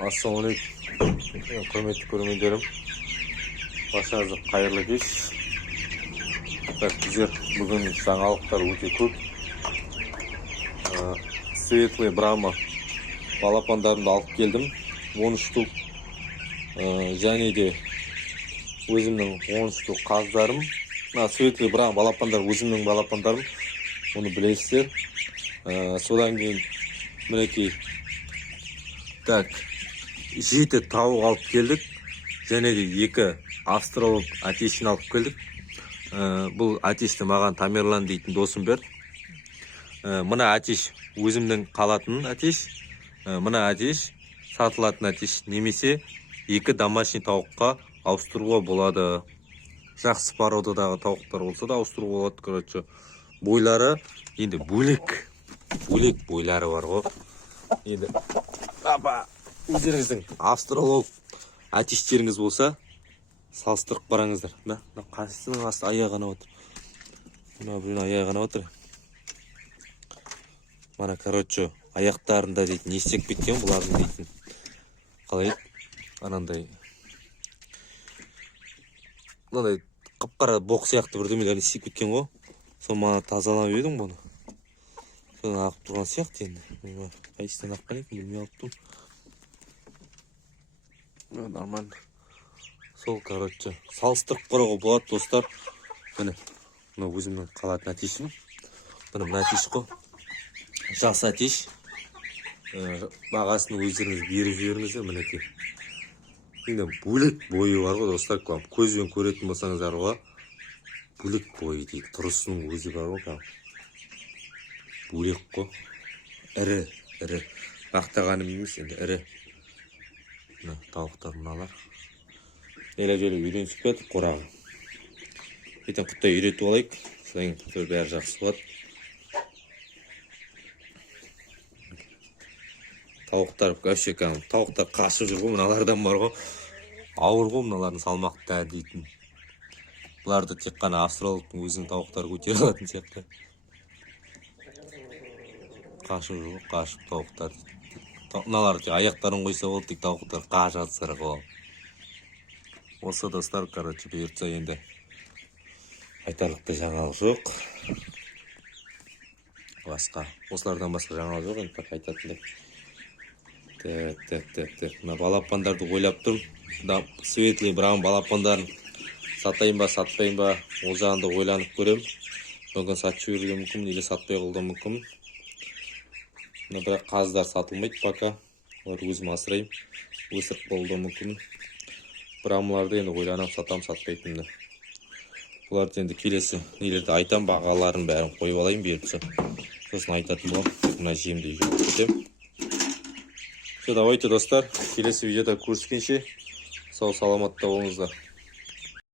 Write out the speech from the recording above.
Ассалаумағалейкум, құрметті көрермендерім. Баршаңызға қайырлы кеш. Біздер бүгін жаңалықтар өте көп. Светлый Брама балапандарымды алып келдім. 13 штук. Және де өзімнің 13 штук қаздарым. Светлый Брама балапандар өзімнің балапандарым. Оны білесіздер. Содан кейін мінекей. Так. 7 тауық алып келдік, және де 2 австралок атешін алып келдік. Бұл атешті маған Тамерлан дейтін досым берді. Мына атеш өзімнің қалатын атеш, мына атеш сатылатын атеш, немесе 2 домашний тауыққа ауыстыруға болады. Жақсы породадағы тауықтар болса да ауыстыруға болады. Короче, бойлары енді бөлек бойлары бар ғой. Енді өздеріңіздің австралок атештеріңіз болса, салыстырып қараңыздар. Мына қасының асты аяғы ғана отыр. Мына біреудің аяғы ғана отыр. Мана, короче, аяқтарында дейтін, не істеп кеткен бұлардың дейтін. Қалай еді? Анандай. Мынандай қап-қара боқ сияқты бірдемелерін істеп кеткен ғой. Сол мана тазалап едім бұны. Соны ағып тұрған сияқты енді. Қайсынан аққан екен, білмей алып тұрмын. Нормально. Сол, короче, салыстырып қарауға болады, достар. Міне, өзімнің қалатын атешім. Мына атеш қой. Жас атеш. Бағасын өздеріңіз беріп жіберіңіздер, мінекей. Енді бөлек бойы бар ғой, достар. Көзбен көретін болсаңыздар ғой, бөлек бойы дейді. Тұрысының өзі бар ғой. Бөлек қой. Ірі. Бақтағаным емес, енді ірі. Тауықтар мыналар. Еле-желе үйренісіп кетті қораға. Ертең құттай үйретіп алайық. Содан кейін бәрі жақсы болады. Тауықтар вообще тауықтар қашып жүр ғой, мыналардан бар ғой. Ауыр ғой мыналардың салмақты дейтін. Бұларды тек қана австралоктың өзінің тауықтары көтере алатын сияқты. Қашып жүр ғой, қашып тауықтар дейді. Мыналарды аяқтарын қойса болды, тек тауықтар қашады сыры ғой. Осы достар, короче, бұйыртса енді айтарлықтай жаңалық жоқ. Осылардан басқа жаңалық жоқ, енді так айтатындай. Так. Мына балапандарды ойлап тұрмын. Светлый Брама балапандарын сатайын ба, сатпайын ба, ол жағында ойланып көрем. Мүмкін сатып жіберуге мүмкін, или сатпай қалуы мүмкін. Бірақ қаздар сатылмайды пока. Олар өзім асырайым. Өсіріп қалуы мүмкін. Брамаларды енді ойланам, сатам, сатпайтынымды. Оларды енді келесі нелерді айтам, бағаларын бәрін қойып алайын берді. Сосын айтатын болам. Мына жемді жүріп кетем. Давайте, достар, келесі видеода көріскенше сау саламатта болыңыздар.